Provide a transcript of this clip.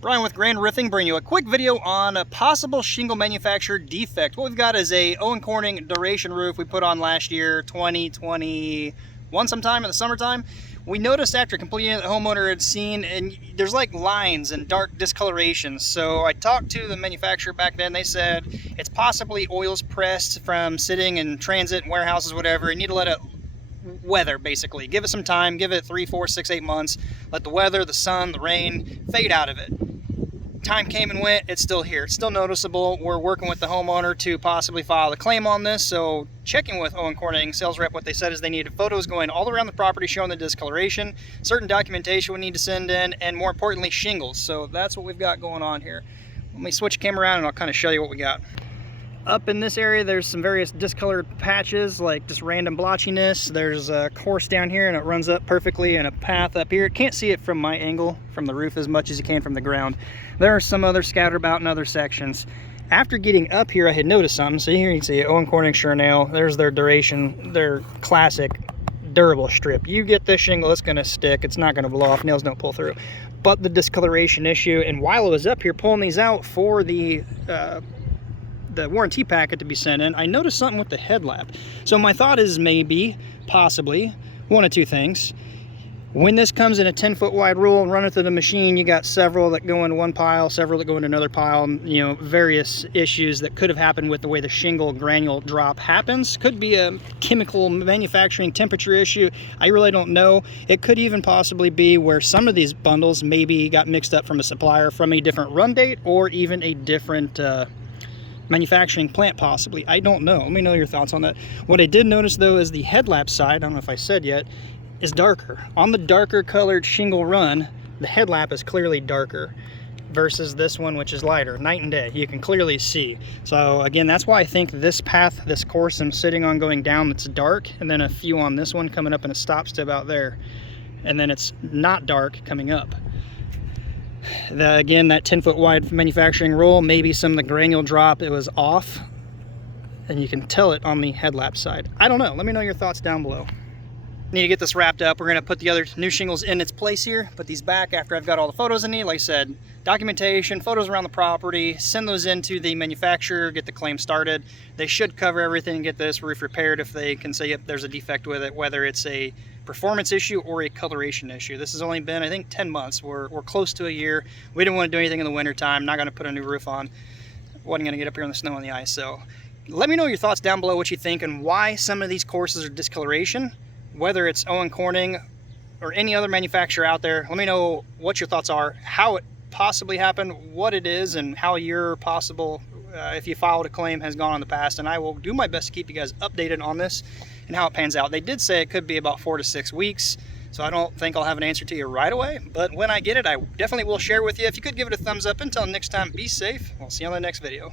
Brian with Grand Roofing, bringing you a quick video on a possible shingle manufacturer defect. What we've got is a Owens Corning Duration roof we put on last year, 2021 sometime in the summertime. We noticed after completing it, the homeowner had seen, and there's like lines and dark discoloration. So I talked to the manufacturer back then. They said it's possibly oils pressed from sitting in transit and warehouses, whatever. You need to let it weather, basically. Give it some time, give it 3, 4, 6, 8 months. Let the weather, the sun, the rain fade out of it. Time came and went, it's still here. It's still noticeable. We're working with the homeowner to possibly file a claim on this. So checking with Owens Corning sales rep, what they said is they needed photos going all around the property showing the discoloration, certain documentation we need to send in, and more importantly, shingles. So that's what we've got going on here. Let me switch the camera around and I'll kind of show you what we got. Up in this area, there's some various discolored patches, like just random blotchiness. There's a course down here and it runs up perfectly in a path up here. Can't see it from my angle from the roof as much as you can from the ground. There are some others scattered about in other sections. After getting up here, I had noticed something. So here you can see Owens Corning Sure Nail. There's their Duration, their classic durable strip. You get this shingle, it's gonna stick. It's not gonna blow off, nails don't pull through. But the discoloration issue, and while I was up here pulling these out for the warranty packet to be sent in, I noticed something with the headlap. So my thought is maybe, possibly, one of two things. When this comes in a 10-foot wide rule and run it through the machine, you got several that go into one pile, several that go into another pile, and, you know, various issues that could have happened with the way the shingle granule drop happens. Could be a chemical manufacturing temperature issue. I really don't know. It could even possibly be where some of these bundles maybe got mixed up from a supplier from a different run date or even a different manufacturing plant, possibly. I don't know. Let me know your thoughts on that. What I did notice though is the headlap side, I don't know if I said yet, is darker. On the darker colored shingle run, the headlap is clearly darker versus this one, which is lighter. Night and day, you can clearly see. So again, that's why I think this path, this course I'm sitting on going down, that's dark, and then a few on this one coming up and it stops to about there. And then it's not dark coming up. Again, that 10-foot wide manufacturing roll, maybe some of the granule drop, it was off, and you can tell it on the headlap side. I don't know. Let me know your thoughts down below. Need to get this wrapped up. We're going to put the other new shingles in its place here, put these back after I've got all the photos I need. Like I said, documentation, photos around the property, send those into the manufacturer, get the claim started. They should cover everything and get this roof repaired if they can say, yep, there's a defect with it, whether it's a performance issue or a coloration issue. This has only been, I think, 10 months. We're close to a year. We didn't want to do anything in the winter time. Not going to put a new roof on. Wasn't going to get up here on the snow and the ice. So let me know your thoughts down below, what you think and why some of these courses are discoloration, whether it's Owens Corning or any other manufacturer out there. Let me know what your thoughts are, how it possibly happened, what it is, and how your possible, if you filed a claim, has gone in the past. And I will do my best to keep you guys updated on this and how it pans out. They did say it could be about 4 to 6 weeks, so I don't think I'll have an answer to you right away, but when I get it, I definitely will share with you. If you could give it a thumbs up. Until next time, be safe. We'll see you on the next video.